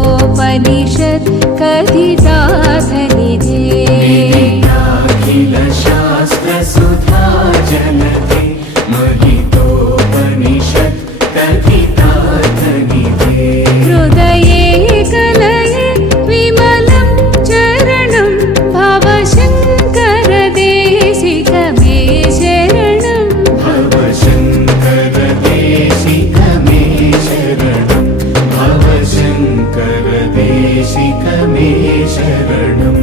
उपनिषत् कथिता धनिधे शास्त्रसुधा शास्त्र ദേശികമേ ശരണം.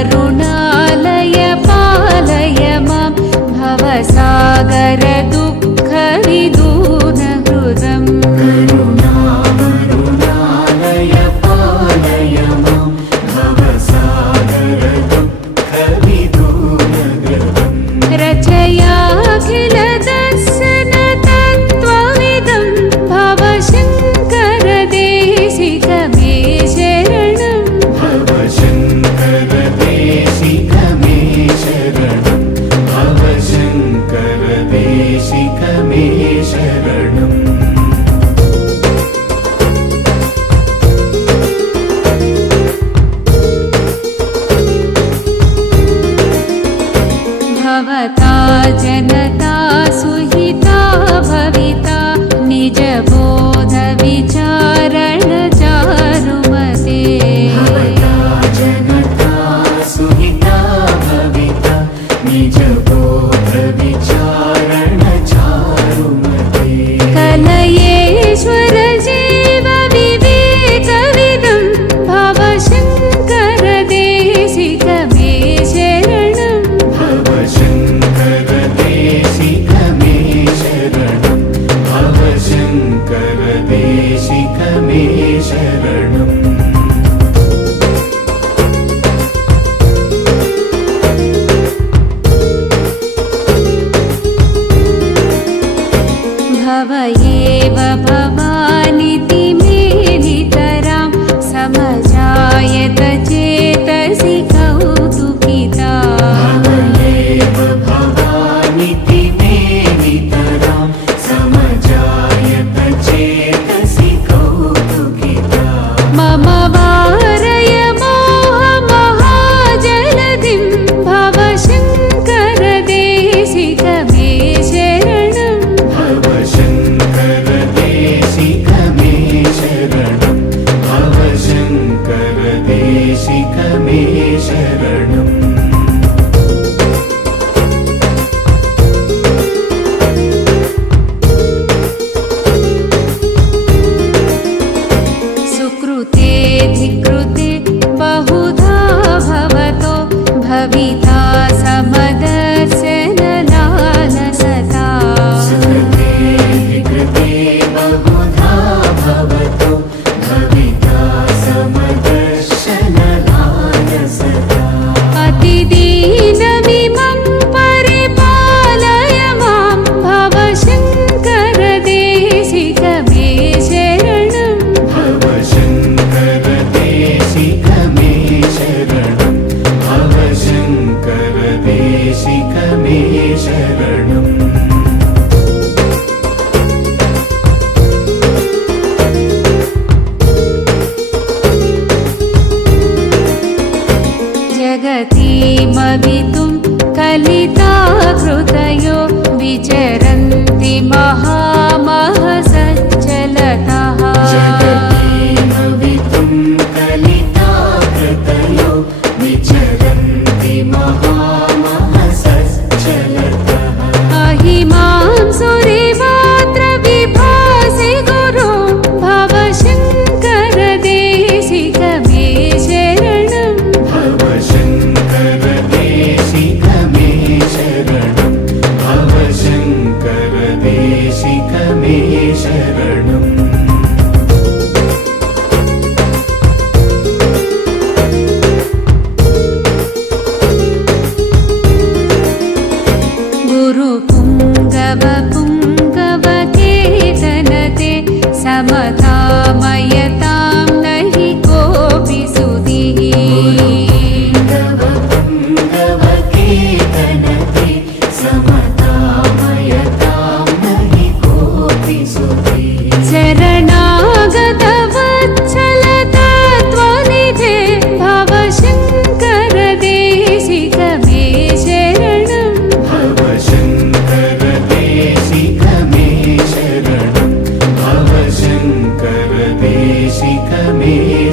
കരുണാവരുണാലയ പാലയ മാം ഭവസാഗരദൂ एव भवानितिमेनितरं समजायत चेतसि कौ தேசிகமே சரணம். ஜகதி மவிதும் கலித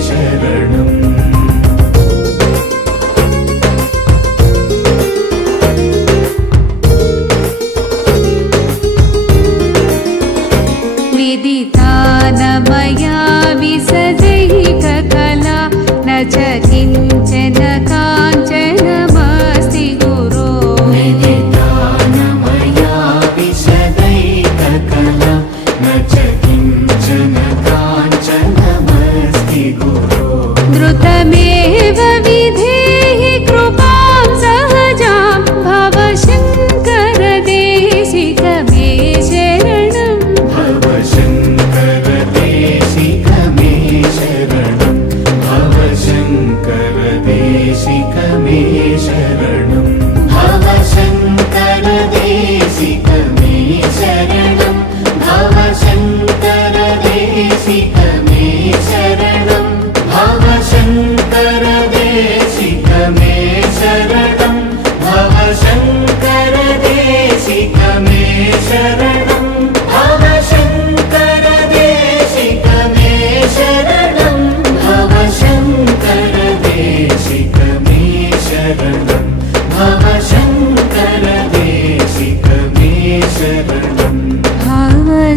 ശരണം அமிர்தமே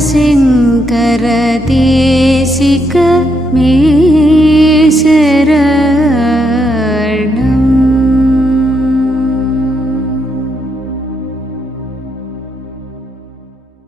सिं कर